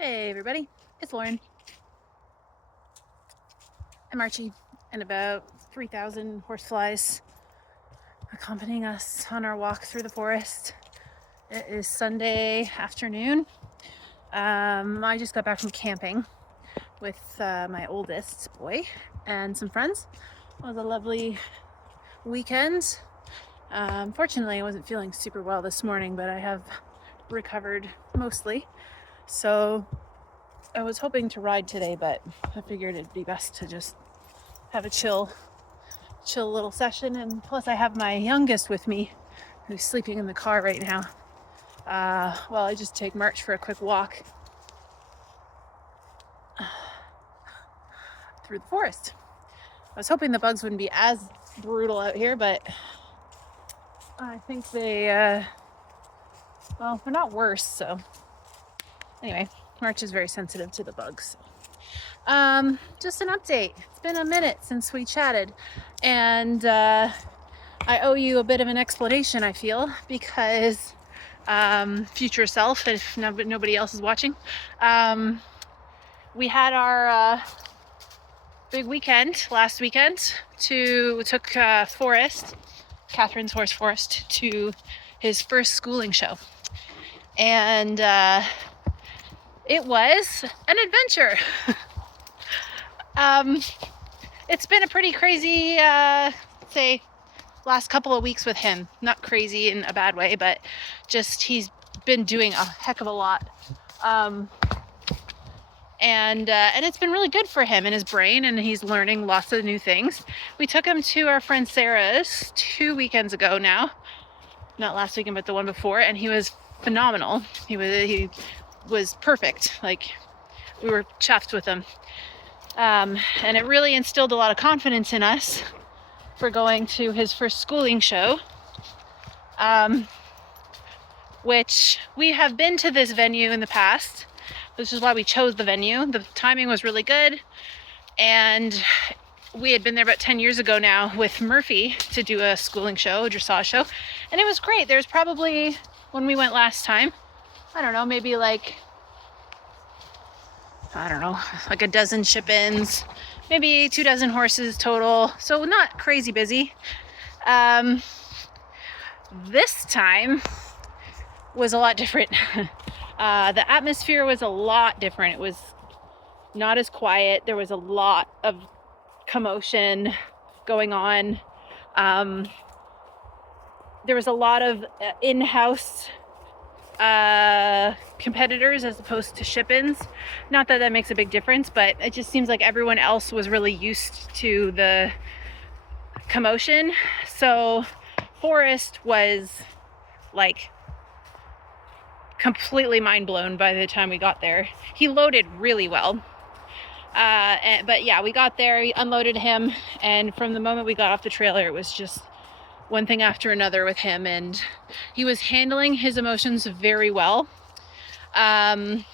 Hey everybody, it's Lauren. I'm Archie, and about 3,000 horseflies accompanying us on our walk through the forest. It is Sunday afternoon. I just got back from camping with my oldest boy and some friends. It was a lovely weekend. Fortunately, I wasn't feeling super well this morning, but I have recovered mostly. So I was hoping to ride today, but I figured it'd be best to just have a chill little session. And plus I have my youngest with me who's sleeping in the car right now while I just take March for a quick walk through the forest. I was hoping the bugs wouldn't be as brutal out here, but I think they're not worse. So anyway, March is very sensitive to the bugs. Just an update. It's been a minute since we chatted, and I owe you a bit of an explanation, I feel, because future self, if nobody else is watching, we had our big weekend last weekend. Took Forrest, Catherine's horse Forrest, to his first schooling show, and it was an adventure. It's been a pretty crazy, say, last couple of weeks with him. Not crazy in a bad way, but just he's been doing a heck of a lot. And it's been really good for him and his brain, and he's learning lots of new things. We took him to our friend Sarah's 2 weekends ago now. Not last weekend, but the one before, and he was phenomenal. He was perfect. Like, we were chuffed with him. And it really instilled a lot of confidence in us for going to his first schooling show, which we have been to this venue in the past. This is why we chose the venue. The timing was really good, and we had been there about 10 years ago now with Murphy to do a schooling show, a dressage show, and it was great. There's probably, when we went last time, I don't know, maybe like a dozen ship-ins, maybe 24 horses total, so not crazy busy. This time was a lot different. The atmosphere was a lot different. It was not as quiet. There was a lot of commotion going on. There was a lot of in-house competitors as opposed to ship-ins. Not that that makes a big difference, but it just seems like everyone else was really used to the commotion. So Forrest was like completely mind blown by the time we got there. He loaded really well. But yeah, we got there, we unloaded him, and from the moment we got off the trailer, it was just one thing after another with him, and he was handling his emotions very well. But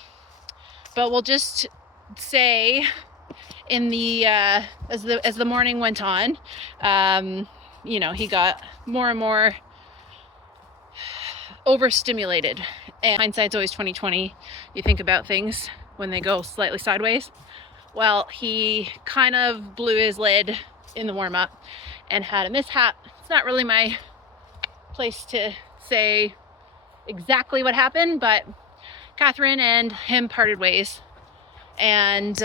we'll just say, in the as the morning went on, he got more and more overstimulated. And hindsight's always 20/20. You think about things when they go slightly sideways. Well, he kind of blew his lid in the warm-up and had a mishap. It's not really my place to say exactly what happened, but Catherine and him parted ways. And,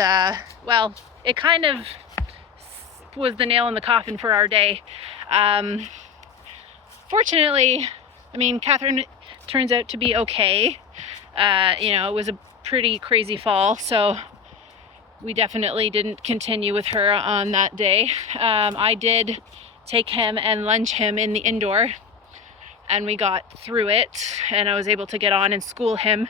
it kind of was the nail in the coffin for our day. Fortunately, Catherine turns out to be okay. It was a pretty crazy fall, so we definitely didn't continue with her on that day. I did take him and lunge him in the indoor, and we got through it, and I was able to get on and school him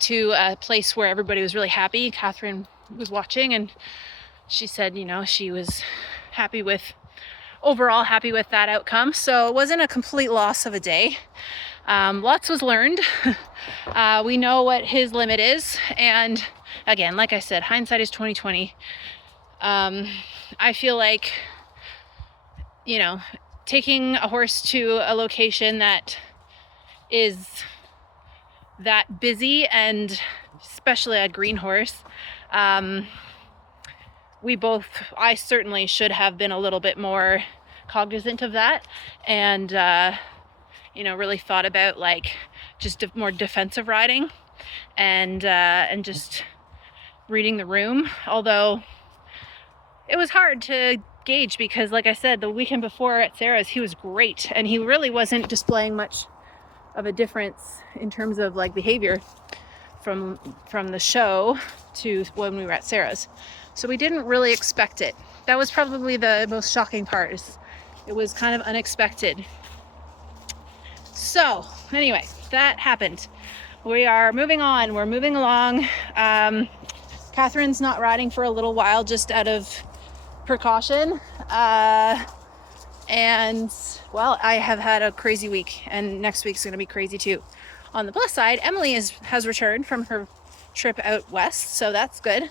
to a place where everybody was really happy. Catherine was watching, and she said, she was overall happy with that outcome. So it wasn't a complete loss of a day. Lots was learned. We know what his limit is, and again, like I said, hindsight is 20/20. I feel like, taking a horse to a location that is that busy and especially a green horse. I certainly should have been a little bit more cognizant of that, and really thought about like just more defensive riding and just reading the room. Although it was hard to gauge because, like I said, the weekend before at Sarah's, he was great, and he really wasn't displaying much of a difference in terms of like behavior from the show to when we were at Sarah's. So we didn't really expect it. That was probably the most shocking part. It was kind of unexpected. So anyway, that happened. We are moving on. We're moving along. Catherine's not riding for a little while, just out of precaution. And well, I have had a crazy week, and next week's going to be crazy too. On the plus side, Emily has returned from her trip out west, so that's good.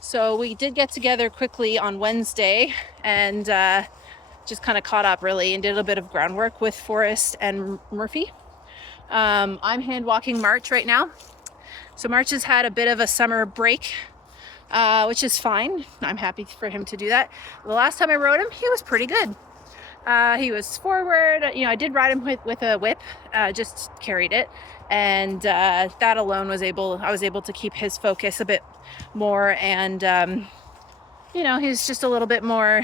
So we did get together quickly on Wednesday and just kind of caught up really and did a bit of groundwork with Forrest and Murphy. I'm hand walking March right now. So March has had a bit of a summer break, which is fine. I'm happy for him to do that. The last time I rode him, he was pretty good. He was forward. I did ride him with a whip, just carried it. And that alone I was able to keep his focus a bit more. And, he's just a little bit more,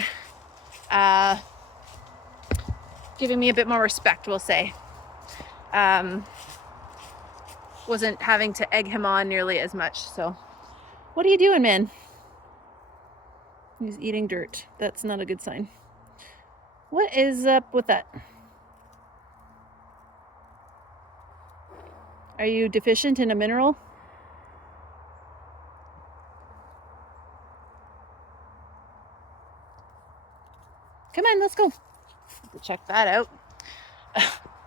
giving me a bit more respect, we'll say. Wasn't having to egg him on nearly as much. So what are you doing, man? He's eating dirt. That's not a good sign. What is up with that? Are you deficient in a mineral? Come on, let's go. Check that out.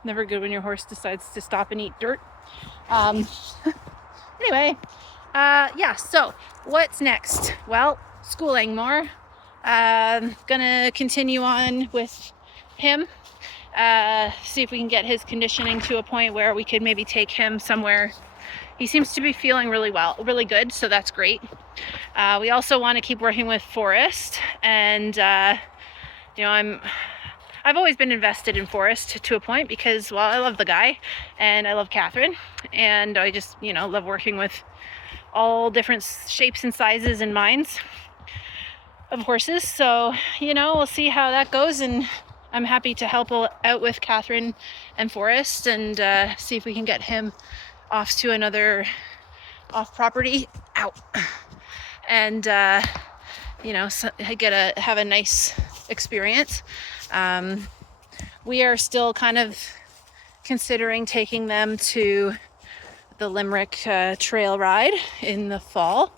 Never good when your horse decides to stop and eat dirt. Anyway, so what's next? Well, schooling more. Gonna continue on with him. See if we can get his conditioning to a point where we could maybe take him somewhere. He seems to be feeling really good, so that's great. We also want to keep working with Forrest, and I've always been invested in Forrest to a point because, well, I love the guy and I love Catherine, and I just, love working with all different shapes and sizes and minds of horses. So, we'll see how that goes, and I'm happy to help out with Catherine and Forrest and see if we can get him off to another off-property and have a nice experience. We are still kind of considering taking them to the Limerick trail ride in the fall,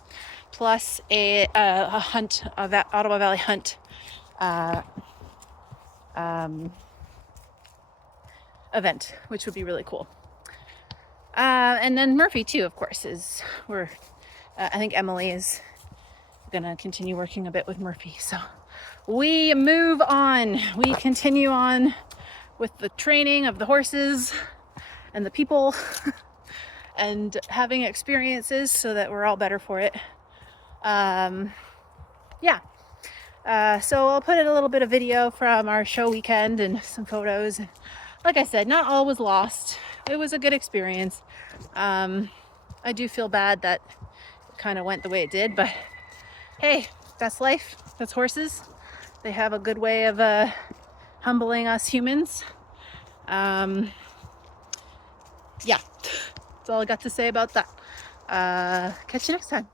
plus a Ottawa Valley hunt event, which would be really cool. And then Murphy too, of course, I think Emily is gonna continue working a bit with Murphy. So we move on. We continue on with the training of the horses and the people and having experiences so that we're all better for it. So I'll put in a little bit of video from our show weekend and some photos. Like I said, not all was lost. It was a good experience. I do feel bad that it kind of went the way it did, but hey, that's life. That's horses. They have a good way of humbling us humans. That's all I got to say about that. Catch you next time.